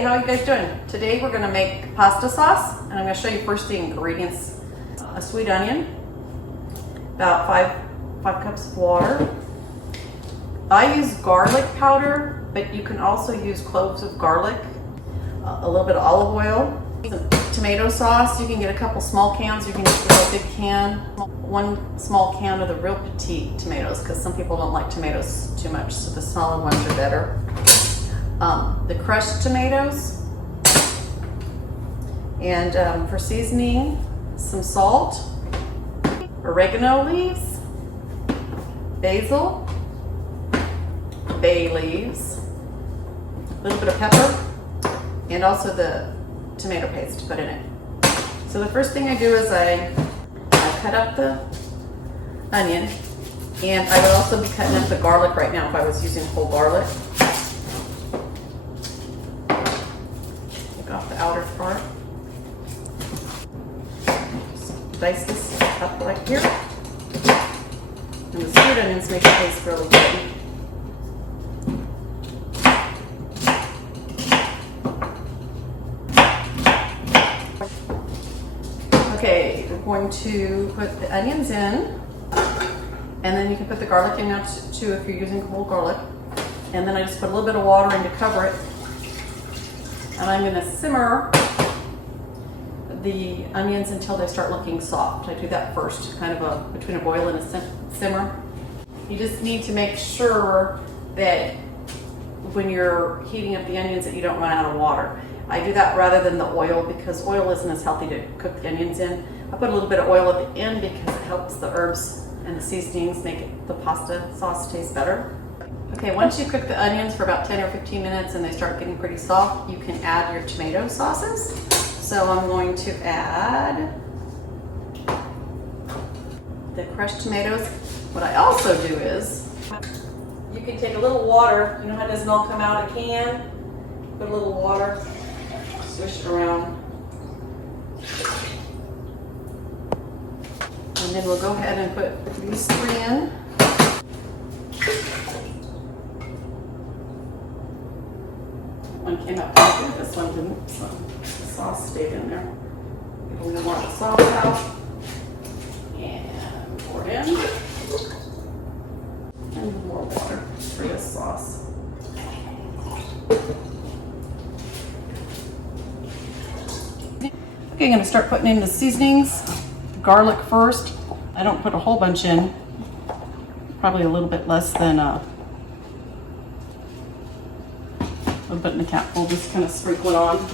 Hey, how are you guys doing? Today we're gonna make pasta sauce, and I'm gonna show you first the ingredients. A sweet onion, about five cups of water. I use garlic powder, but you can also use cloves of garlic, a little bit of olive oil, tomato sauce. You can get a couple small cans, you can get a real big can, one small can of the real petite tomatoes, because some people don't like tomatoes too much, so the smaller ones are better. The crushed tomatoes, and for seasoning, some salt, oregano leaves, basil, bay leaves, a little bit of pepper, and also the tomato paste to put in it. So the first thing I do is I cut up the onion, and I would also be cutting up the garlic right now if I was using whole garlic. Take off the outer part. Dice this up like here. And the sweet onions make it taste really good. Okay, we're going to put the onions in, and then you can put the garlic in now too if you're using whole garlic. And then I just put a little bit of water in to cover it. And I'm going to simmer the onions until they start looking soft. I do that first, kind of between a boil and a simmer. You just need to make sure that when you're heating up the onions that you don't run out of water. I do that rather than the oil because oil isn't as healthy to cook the onions in. I put a little bit of oil at the end because it helps the herbs and the seasonings make the pasta sauce taste better. Okay, once you cook the onions for about 10 or 15 minutes and they start getting pretty soft, you can add your tomato sauces. So I'm going to add the crushed tomatoes. What I also do is, you can take a little water, you know how it doesn't all come out of a can? Put a little water, swish it around. And then we'll go ahead and put these three in. One came out pretty good, this one didn't, so the sauce stayed in there. Get a little more of the sauce out. And pour it in. And more water for this sauce. Okay, I'm going to start putting in the seasonings. Garlic first. I don't put a whole bunch in. Probably a little bit less than a little bit in the capful, just kind of sprinkle it on.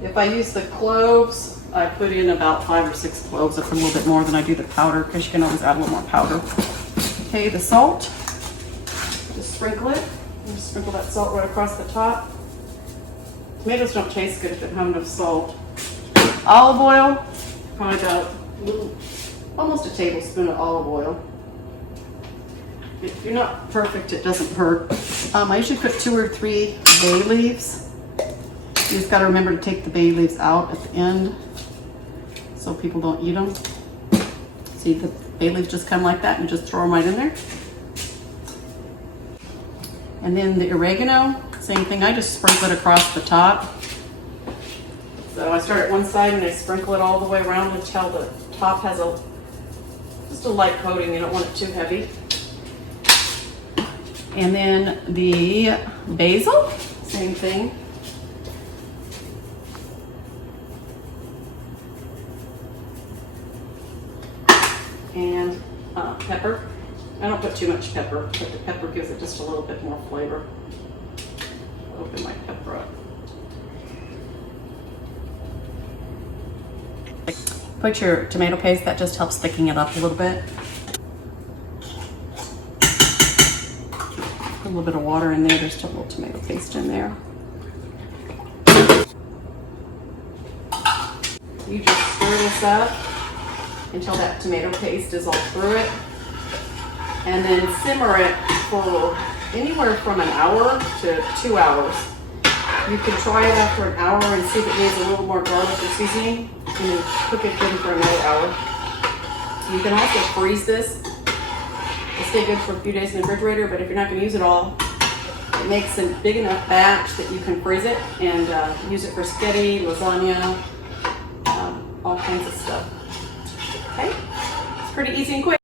If I use the cloves, I put in about 5 or 6 cloves. I put a little bit more than I do the powder because you can always add a little more powder. Okay, the salt. Just sprinkle it. Just sprinkle that salt right across the top. Tomatoes don't taste good if they don't have enough salt. Olive oil, probably about almost a tablespoon of olive oil. If you're not perfect, it doesn't hurt. I usually put 2 or 3 bay leaves. You just got to remember to take the bay leaves out at the end so people don't eat them. See, the bay leaves just come like that and you just throw them right in there. And then the oregano, same thing, I just sprinkle it across the top. So I start at one side and I sprinkle it all the way around until the top has just a light coating. You don't want it too heavy. And then the basil, same thing. And pepper. I don't put too much pepper, but the pepper gives it just a little bit more flavor. I'll open my pepper up. Put your tomato paste, that just helps thicken it up a little bit. Put a little bit of water in there, there's still a little tomato paste in there. You just stir this up until that tomato paste is all through it. And then simmer it for anywhere from an hour to 2 hours. You can try it after an hour and see if it needs a little more garlic or seasoning, and then cook it in for another hour. You can also freeze this. It'll stay good for a few days in the refrigerator, but if you're not going to use it all, It makes a big enough batch that you can freeze it and use it for spaghetti, lasagna, all kinds of stuff. Okay, it's pretty easy and quick.